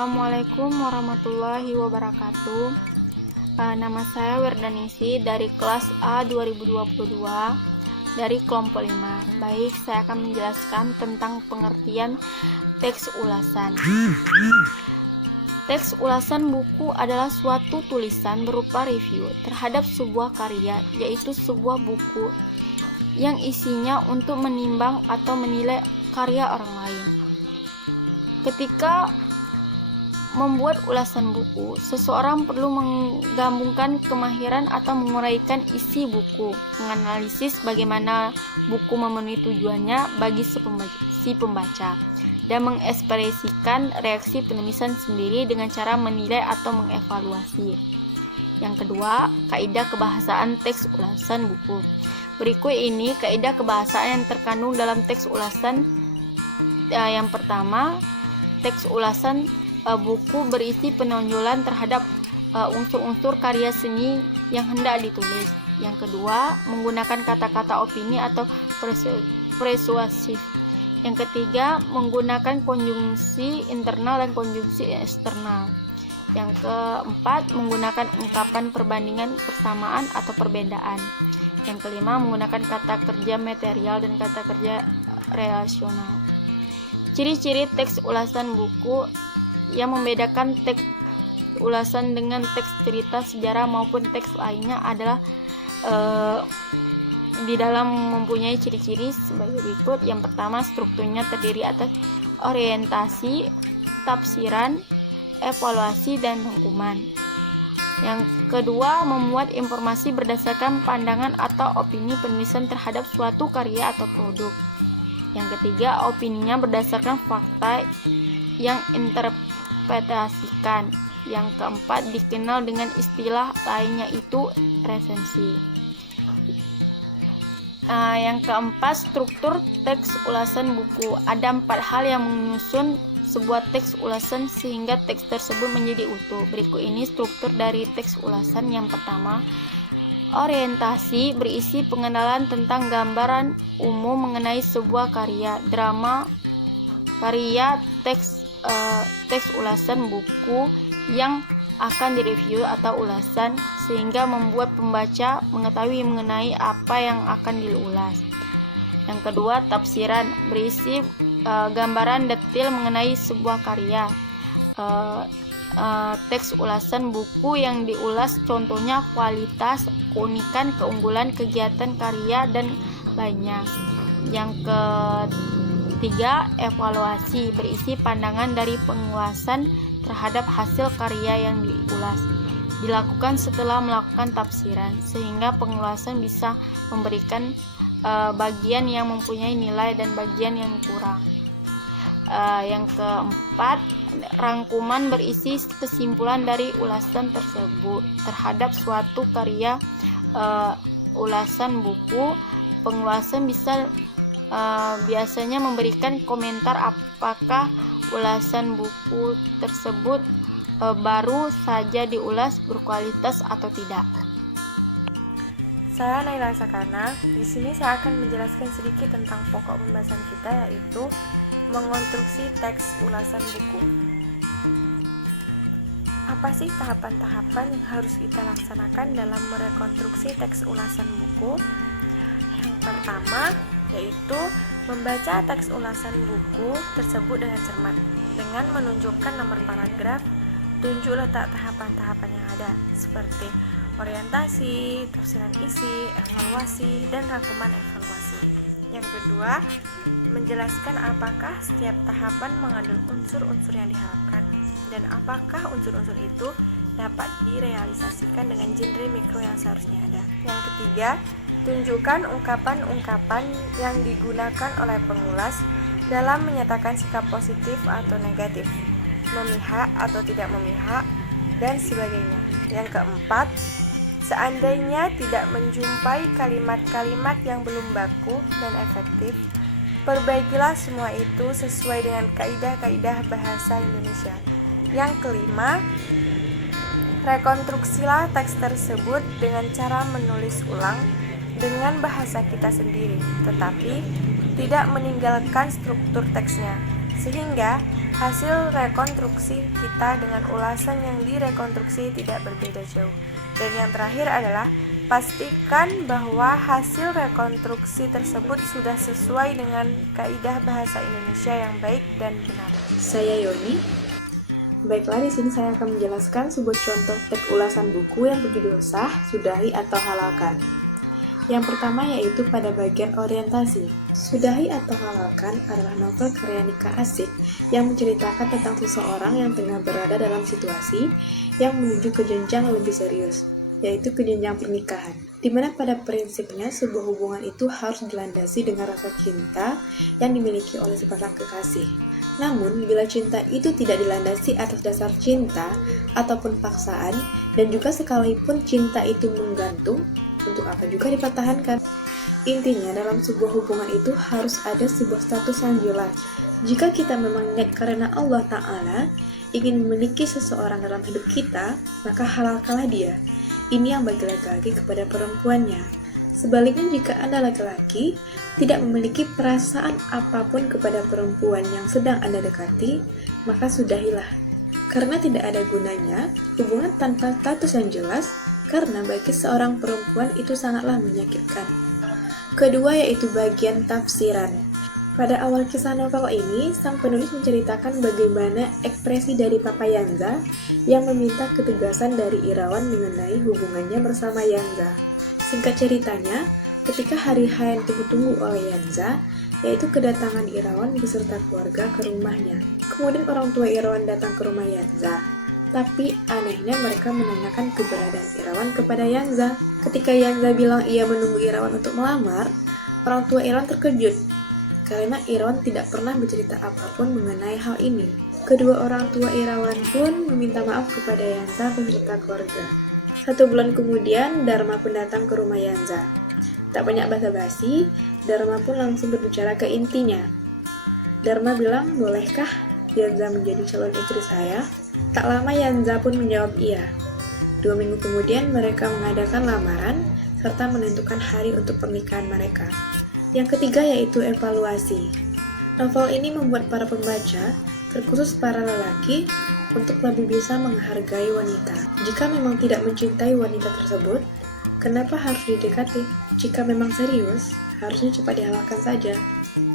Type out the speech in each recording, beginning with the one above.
Assalamualaikum warahmatullahi wabarakatuh. Nama saya Werdanisi dari kelas A 2022 dari kelompok 5. Baik, saya akan menjelaskan tentang pengertian teks ulasan. Teks ulasan buku adalah suatu tulisan berupa review terhadap sebuah karya, yaitu sebuah buku yang isinya untuk menimbang atau menilai karya orang lain. Ketika membuat ulasan buku, seseorang perlu menggabungkan kemahiran atau menguraikan isi buku, menganalisis bagaimana buku memenuhi tujuannya bagi si pembaca, dan mengekspresikan reaksi penulisan sendiri dengan cara menilai atau mengevaluasi. Yang kedua, kaidah kebahasaan teks ulasan buku. Berikut ini kaidah kebahasaan yang terkandung dalam teks ulasan. Yang pertama, teks ulasan buku berisi penonjolan terhadap unsur-unsur karya seni yang hendak ditulis. Yang kedua, menggunakan kata-kata opini atau persuasif. Yang ketiga, menggunakan konjungsi internal dan konjungsi eksternal. Yang keempat, menggunakan ungkapan perbandingan, persamaan atau perbedaan. Yang kelima, menggunakan kata kerja material dan kata kerja relasional. Ciri-ciri teks ulasan buku yang membedakan teks ulasan dengan teks cerita sejarah maupun teks lainnya adalah di dalam mempunyai ciri-ciri sebagai berikut. Yang pertama, strukturnya terdiri atas orientasi, tafsiran, evaluasi, dan rangkuman. Yang kedua, memuat informasi berdasarkan pandangan atau opini penulisan terhadap suatu karya atau produk. Yang ketiga, opininya berdasarkan fakta yang interpretasikan. Yang keempat, dikenal dengan istilah lainnya itu resensi. Yang keempat, struktur teks ulasan buku. Ada 4 hal yang menyusun sebuah teks ulasan sehingga teks tersebut menjadi utuh. Berikut ini struktur dari teks ulasan. Yang pertama, orientasi, berisi pengenalan tentang gambaran umum mengenai sebuah karya, drama, karya, teks ulasan buku yang akan direview atau ulasan, sehingga membuat pembaca mengetahui mengenai apa yang akan diulas. Yang kedua, tafsiran, berisi gambaran detail mengenai sebuah karya, teks ulasan buku yang diulas, contohnya kualitas, keunikan, keunggulan, kegiatan karya, dan lainnya. Yang ketiga, evaluasi, berisi pandangan dari penguasan terhadap hasil karya yang diulas, dilakukan setelah melakukan tafsiran, sehingga penguasan bisa memberikan bagian yang mempunyai nilai dan bagian yang kurang. Yang keempat, rangkuman, berisi kesimpulan dari ulasan tersebut terhadap suatu karya ulasan buku. Penguasan bisa biasanya memberikan komentar apakah ulasan buku tersebut baru saja diulas, berkualitas atau tidak. Saya Naila Sakana. Di sini saya akan menjelaskan sedikit tentang pokok pembahasan kita, yaitu mengonstruksi teks ulasan buku. Apa sih tahapan-tahapan yang harus kita laksanakan dalam merekonstruksi teks ulasan buku? Yang pertama yaitu membaca teks ulasan buku tersebut dengan cermat dengan menunjukkan nomor paragraf, tunjuk letak tahapan-tahapan yang ada seperti orientasi, tafsiran isi, evaluasi, dan rangkuman evaluasi. Yang kedua, menjelaskan apakah setiap tahapan mengandung unsur-unsur yang diharapkan dan apakah unsur-unsur itu dapat direalisasikan dengan genre mikro yang seharusnya ada. Yang ketiga, tunjukkan ungkapan-ungkapan yang digunakan oleh pengulas dalam menyatakan sikap positif atau negatif, memihak atau tidak memihak, dan sebagainya. Yang keempat, seandainya tidak menjumpai kalimat-kalimat yang belum baku dan efektif, perbaikilah semua itu sesuai dengan kaidah-kaidah bahasa Indonesia. Yang kelima, rekonstruksilah teks tersebut dengan cara menulis ulang dengan bahasa kita sendiri, tetapi tidak meninggalkan struktur teksnya, sehingga hasil rekonstruksi kita dengan ulasan yang direkonstruksi tidak berbeda jauh. Dan yang terakhir adalah pastikan bahwa hasil rekonstruksi tersebut sudah sesuai dengan kaidah bahasa Indonesia yang baik dan benar. Saya Yoni. Baiklah, di sini saya akan menjelaskan sebuah contoh teks ulasan buku yang berjudul sah, sudahi, atau halalkan. Yang pertama yaitu pada bagian orientasi. Sudahi atau halalkan adalah novel karya Nika Asik yang menceritakan tentang seseorang yang tengah berada dalam situasi yang menuju ke jenjang lebih serius, yaitu ke jenjang pernikahan, di mana pada prinsipnya sebuah hubungan itu harus dilandasi dengan rasa cinta yang dimiliki oleh sepasang kekasih. Namun, bila cinta itu tidak dilandasi atas dasar cinta ataupun paksaan, dan juga sekalipun cinta itu menggantung, untuk apa juga dipertahankan? Intinya, dalam sebuah hubungan itu harus ada sebuah status yang jelas. Jika kita memang niat karena Allah Ta'ala ingin memiliki seseorang dalam hidup kita, maka halalkanlah dia. Ini yang bagi laki-laki kepada perempuannya. Sebaliknya, jika Anda laki-laki tidak memiliki perasaan apapun kepada perempuan yang sedang Anda dekati, maka sudahilah. Karena tidak ada gunanya hubungan tanpa status yang jelas, karena bagi seorang perempuan itu sangatlah menyakitkan. Kedua yaitu bagian tafsiran. Pada awal kisah novel ini, sang penulis menceritakan bagaimana ekspresi dari Papa Yanza yang meminta ketegasan dari Irawan mengenai hubungannya bersama Yanza. Singkat ceritanya, ketika hari H yang ditunggu-tunggu oleh Yanza, yaitu kedatangan Irawan beserta keluarga ke rumahnya. Kemudian orang tua Irawan datang ke rumah Yanza. Tapi anehnya mereka menanyakan keberadaan Irawan kepada Yanza. Ketika Yanza bilang ia menunggu Irawan untuk melamar, orang tua Irawan terkejut karena Irawan tidak pernah bercerita apapun mengenai hal ini. Kedua orang tua Irawan pun meminta maaf kepada Yanza beserta keluarga. 1 bulan kemudian, Dharma pun datang ke rumah Yanza. Tak banyak basa-basi, Dharma pun langsung berbicara ke intinya. Dharma bilang, bolehkah Yanza menjadi calon istri saya? Tak lama Yanza pun menjawab iya. 2 minggu kemudian mereka mengadakan lamaran serta menentukan hari untuk pernikahan mereka. Yang ketiga yaitu evaluasi. Novel ini membuat para pembaca, terkhusus para lelaki, untuk lebih bisa menghargai wanita. Jika memang tidak mencintai wanita tersebut, kenapa harus didekati? Jika memang serius, harusnya cepat dihalalkan saja.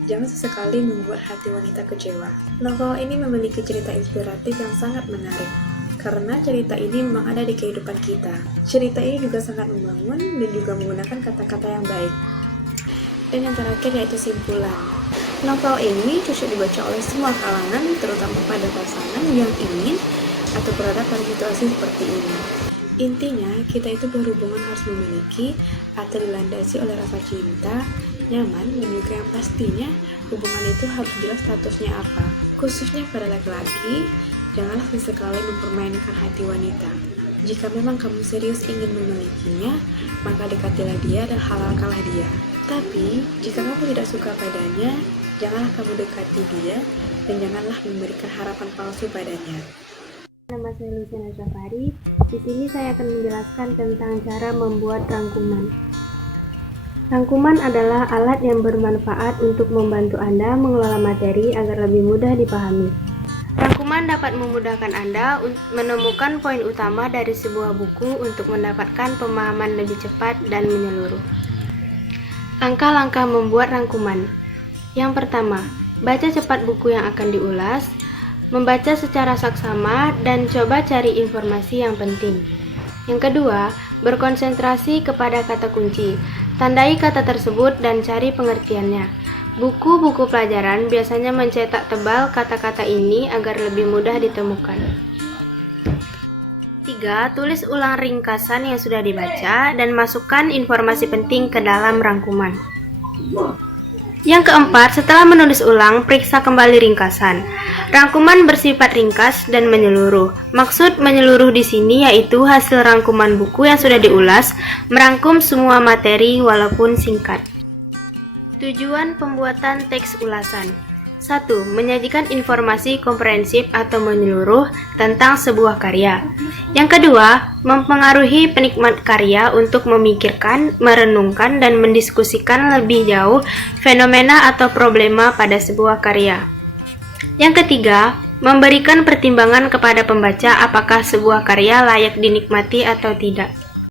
Jangan sesekali membuat hati wanita kecewa. Novel ini memiliki cerita inspiratif yang sangat menarik, karena cerita ini memang ada di kehidupan kita. Cerita ini juga sangat membangun dan juga menggunakan kata-kata yang baik. Dan yang terakhir yaitu simpulan. Novel ini cocok dibaca oleh semua kalangan, terutama pada pasangan yang ingin atau berada pada situasi seperti ini. Intinya, kita itu berhubungan harus memiliki atau dilandasi oleh rasa cinta, nyaman, dan juga yang pastinya hubungan itu harus jelas statusnya apa. Khususnya pada laki-laki, janganlah sesekali mempermainkan hati wanita. Jika memang kamu serius ingin memilikinya, maka dekatilah dia dan halalkanlah dia. Tapi, jika kamu tidak suka padanya, janganlah kamu dekati dia dan janganlah memberikan harapan palsu padanya. Nama saya Luciana Jafari. Di sini saya akan menjelaskan tentang cara membuat rangkuman. Rangkuman adalah alat yang bermanfaat untuk membantu Anda mengelola materi agar lebih mudah dipahami. Rangkuman dapat memudahkan Anda menemukan poin utama dari sebuah buku untuk mendapatkan pemahaman lebih cepat dan menyeluruh. Langkah-langkah membuat rangkuman. Yang pertama, baca cepat buku yang akan diulas, membaca secara saksama, dan coba cari informasi yang penting. Yang kedua, berkonsentrasi kepada kata kunci. Tandai kata tersebut dan cari pengertiannya. Buku-buku pelajaran biasanya mencetak tebal kata-kata ini agar lebih mudah ditemukan. 3. Tulis ulang ringkasan yang sudah dibaca dan masukkan informasi penting ke dalam rangkuman. Yang keempat, setelah menulis ulang, periksa kembali ringkasan. Rangkuman bersifat ringkas dan menyeluruh. Maksud menyeluruh di sini yaitu hasil rangkuman buku yang sudah diulas, merangkum semua materi walaupun singkat. Tujuan pembuatan teks ulasan. 1. Menyajikan informasi komprehensif atau menyeluruh tentang sebuah karya. Yang kedua, mempengaruhi penikmat karya untuk memikirkan, merenungkan, dan mendiskusikan lebih jauh fenomena atau problema pada sebuah karya. Yang ketiga, Memberikan pertimbangan kepada pembaca apakah sebuah karya layak dinikmati atau tidak.